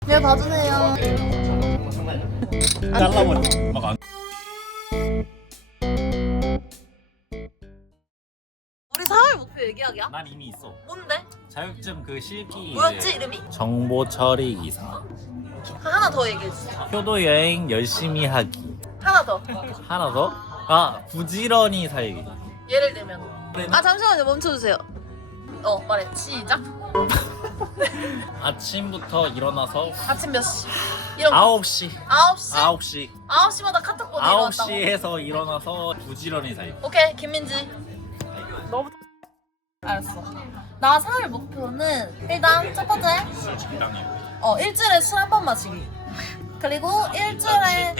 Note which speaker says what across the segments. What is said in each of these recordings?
Speaker 1: 네, 봐주세요.
Speaker 2: 잘라버려. 막 안.
Speaker 1: 우리 4월 목표 얘기하기야?
Speaker 2: 난 이미 있어.
Speaker 1: 뭔데?
Speaker 2: 자격증 그 실기.
Speaker 1: 뭐였지
Speaker 2: 이제
Speaker 1: 이름이?
Speaker 2: 정보 처리 기사.
Speaker 1: 하나 더 얘기해주세요.
Speaker 2: 효도 여행 열심히 하기.
Speaker 1: 하나 더.
Speaker 2: 하나 더? 아 부지런히 살기.
Speaker 1: 예를 들면. 아 잠시만요, 멈춰주세요. 말해. 시작.
Speaker 2: 아침부터 일어나서
Speaker 1: 아침 몇 시? 이런 거.
Speaker 2: 9시.
Speaker 1: 9시?
Speaker 2: 9시.
Speaker 1: 9시마다 카톡 보내 일어났다고.
Speaker 2: 9시에서 일어나서 부지런히 살기.
Speaker 1: 오케이, 김민지. 너부터. 알았어. 나 4월 목표는 일단 첫 번째,
Speaker 2: 적당해요.
Speaker 1: 일주일에 술 한 번 마시기. 그리고 일주일에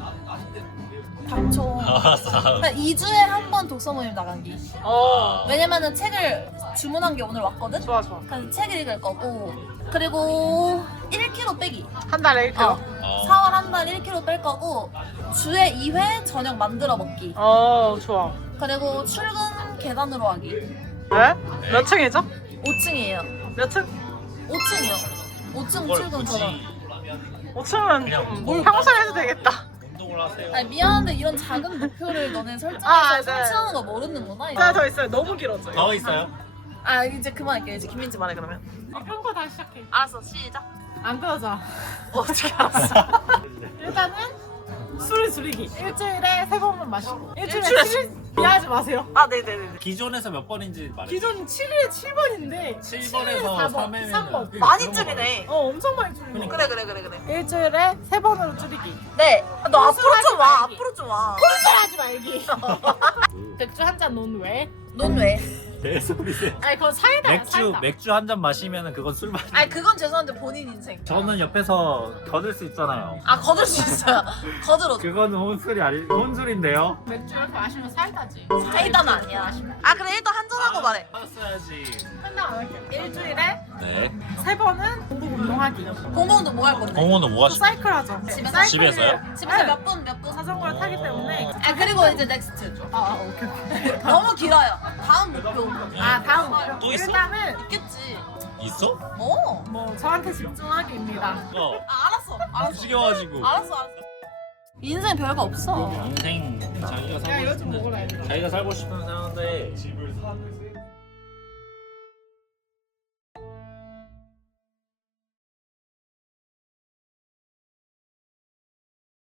Speaker 1: 당초
Speaker 2: 알았어.
Speaker 1: 2주에 한 번 독서 모임 나가기. 왜냐면은 책을 주문한 게 오늘 왔거든?
Speaker 3: 좋아 좋아.
Speaker 1: 그래서 책을 읽을 거고. 그리고 1kg 빼기.
Speaker 3: 한 달에 1kg.
Speaker 1: 4월 한 달 1kg 뺄 거고, 주에 2회 저녁 만들어 먹기.
Speaker 3: 좋아.
Speaker 1: 그리고 출근 계단으로 하기.
Speaker 3: 네? 몇 층이죠?
Speaker 1: 5층이에요.
Speaker 3: 몇 층?
Speaker 1: 5층이요. 5층
Speaker 2: 그걸
Speaker 1: 출근
Speaker 2: 굳이
Speaker 1: 계단.
Speaker 3: 5층은
Speaker 2: 그냥
Speaker 3: 뭘 평소에 해도 되겠다.
Speaker 2: 운동을 하세요.
Speaker 1: 아니 미안한데 이런 작은 목표를 너네 설정해서
Speaker 3: 아, 네.
Speaker 1: 설치하는 거 모르는구나.
Speaker 3: 하나 더 있어요. 너무 길어져요.
Speaker 2: 더 있어요?
Speaker 1: 아 이제 그만할게. 이제 김민지 말해 그러면.
Speaker 3: 평소 다시 시작해.
Speaker 1: 알았어, 시작.
Speaker 3: 안 끊어져.
Speaker 1: 어떻게 알았어?
Speaker 3: 일단은 술을 줄이기. 일주일에 3번만 마시고. 일주일에
Speaker 1: 일주일에
Speaker 3: 7일 미안하지 마세요.
Speaker 1: 아 네네네.
Speaker 2: 기존에서 몇 번인지 말해.
Speaker 3: 기존 7일에 7번인데
Speaker 2: 7번에서 3회면
Speaker 1: 많이 줄이네.
Speaker 3: 엄청 많이 줄이네.
Speaker 1: 그래.
Speaker 3: 일주일에 3번으로 줄이기.
Speaker 1: 네. 너 앞으로
Speaker 3: 혼술하지
Speaker 1: 좀 와.
Speaker 3: 말기.
Speaker 1: 앞으로 좀 와.
Speaker 3: 혼술하지 말기. 맥주 한 잔 논 외에.
Speaker 1: 넌 왜?
Speaker 2: 개소리세요.
Speaker 3: 아니 그건 사이다야 사이다.
Speaker 2: 맥주 한 잔 마시면은 그건 술 마시.
Speaker 1: 아니 그건 죄송한데 본인 인생.
Speaker 2: 저는 옆에서 거들 수 있잖아요.
Speaker 1: 아 거들 수 있어요. 거들어.
Speaker 2: 그거는 혼술이 아니 혼술인데요.
Speaker 3: 맥주 이렇게 마시면 사이다지.
Speaker 1: 사이다는 아니야. 아 그래 일단 한잔하고 말해.
Speaker 2: 알았어야지.
Speaker 3: 한잔 안 할게요. 일주일에
Speaker 2: 네.
Speaker 3: 3번은 공복 운동하기.
Speaker 1: 공무원도 뭐 할 건데?
Speaker 2: 공원은 뭐
Speaker 3: 또 사이클 하죠.
Speaker 1: 집에서?
Speaker 2: 집에서요?
Speaker 1: 집에서
Speaker 3: 네.
Speaker 1: 몇 분?
Speaker 3: 자전거를 타기 때문에.
Speaker 1: 아 그리고 이제 넥스트.
Speaker 3: 오케이.
Speaker 1: 너무 길어요. 다음 목표.
Speaker 3: 다음 목표.
Speaker 2: 또 있어?
Speaker 3: 일단은
Speaker 1: 있겠지.
Speaker 2: 있어?
Speaker 1: 어.
Speaker 3: 저한테 집중하기입니다.
Speaker 1: 아 알았어.
Speaker 2: 죽여가지고.
Speaker 1: 알았어. 인생 별거 없어.
Speaker 2: 인생 자기가
Speaker 3: 야
Speaker 2: 살고
Speaker 3: 이거 좀
Speaker 2: 싶은
Speaker 3: 먹어라 얘들아.
Speaker 2: 자기가 살고 싶은 사는데